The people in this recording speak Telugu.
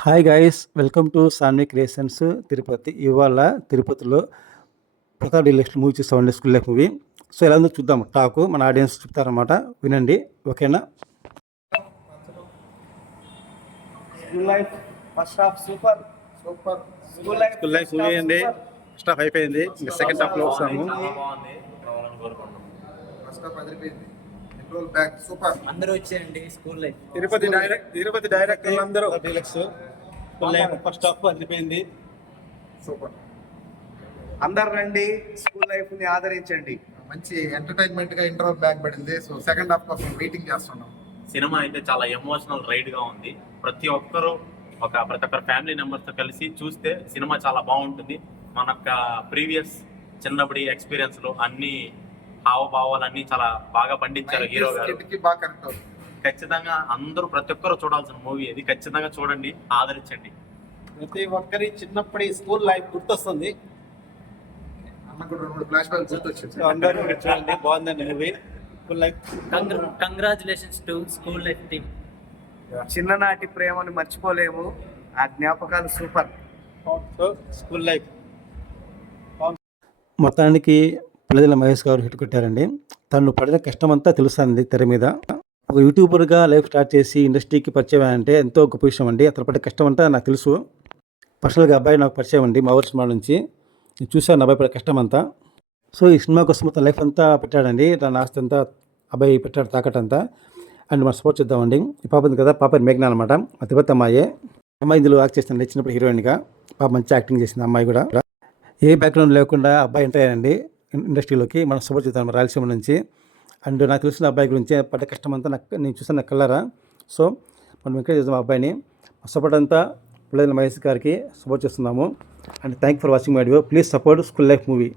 Hi guys, welcome to Sanvi creations Tirupati. ఇవాళ తిరుపతిలో ప్రతాప్ డీలక్స్ మూవీ చూస్తామండి, స్కూల్ లైఫ్ మూవీ. సో ఎలా ఉందో చూద్దాం. టాకు మన ఆడియన్స్ చెప్తారనమాట, వినండి. ఓకేనా? School life first half super super. School life movie అండి. ఫస్ట్ హాఫ్ అయిపోయింది, ఇంకా సెకండ్ హాఫ్లో వస్తాము. అందరూ వచ్చేయండి. స్కూల్ లైఫ్ తిరుపతి డైరెక్టర్లు అందరూ deluxe. School life first half అయిపోయింది, సూపర్. అందరు రండి, స్కూల్ లైఫ్ ని ఆదరించండి. మంచి ఎంటర్టైన్మెంట్ గా ఇంటర్వల్ బ్యాక్ పడింది. సో సెకండ్ హాఫ్ కోసం వెయిటింగ్ చేస్తున్నాం. సినిమా అయితే చాలా ఎమోషనల్ రైడ్ గా ఉంది. ప్రతి ఒక్కరు ప్రతి ఒక్కరు ఫ్యామిలీ మెంబర్స్ తో కలిసి చూస్తే సినిమా చాలా బాగుంటుంది. మనకు ప్రీవియస్ చిన్నప్పటి ఎక్స్పీరియన్స్ లో అన్ని హావభావాలన్నీ చాలా బాగా పండించారు హీరో గారు. ఖచ్చితంగా అందరూ ప్రతి ఒక్కరు చూడాల్సిన మూవీ ఇది. ఖచ్చితంగా చూడండి, ఆదరించండి. ప్రతి ఒక్కరి చిన్నప్పటి స్కూల్ లైఫ్ గుర్తొస్తుంది. ఫ్లాష్ బ్యాక్ గుర్తొచ్చింది. అందరూ చూడండి, బాగుందండి movie. School life congratulations to school life team. చిన్ననాటి ప్రేమను మర్చిపోలేము, ఆ జ్ఞాపకాలు సూపర్. స్కూల్ లైఫ్ మొత్తానికి పిల్లల మహేష్ గారు హిట్ కొట్టారండి. తను పడిన కష్టం అంతా తెలుస్తుంది తెర మీద. ఒక యూట్యూబర్గా లైఫ్ స్టార్ట్ చేసి ఇండస్ట్రీకి పరిచయం అంటే ఎంతో గొప్ప విషయం అండి. అతను పడే కష్టం అంతా నాకు తెలుసు. పర్సనల్గా అబ్బాయి నాకు పరిచయం అండి, మా ఊరి సినిమా నుంచి. నేను చూశాను అబ్బాయి పడే కష్టం అంతా. సో ఈ సినిమా కోసం మొత్తం లైఫ్ అంతా పెట్టాడండి. తన ఆస్తి అంతా అబ్బాయి పెట్టాడు, తాకటంతా. అండ్ మనం సపోర్ట్ చేద్దామండి. ఈ పాప ఉంది కదా, పాప మేఘ్నా అనమాట, మా తిరుపతి అమ్మాయి. అమ్మాయి ఇందులో యాక్ట్ చేస్తుంది చిన్నప్పుడు హీరోయిన్గా. పాప మంచి యాక్టింగ్ చేసింది అమ్మాయి కూడా. ఏ బ్యాక్గ్రౌండ్ లేకుండా అబ్బాయి ఎంటర్ అయ్యారండి ఇండస్ట్రీలోకి. మనం సపోర్ట్ చేద్దాం రాయలసీమ నుంచి. అండ్ నాకు తెలిసిన అబ్బాయి గురించి పడ్డ కష్టం అంతా నేను చూసాను, నాకు కలరా. సో మనం ఎంకరేజ్ చేద్దాం అబ్బాయిని. సపోర్ట్ అంతా పిల్లల మహేష్ గారికి సపోర్ట్ చేస్తున్నాము. And thank for watching my video. Please support school life movie.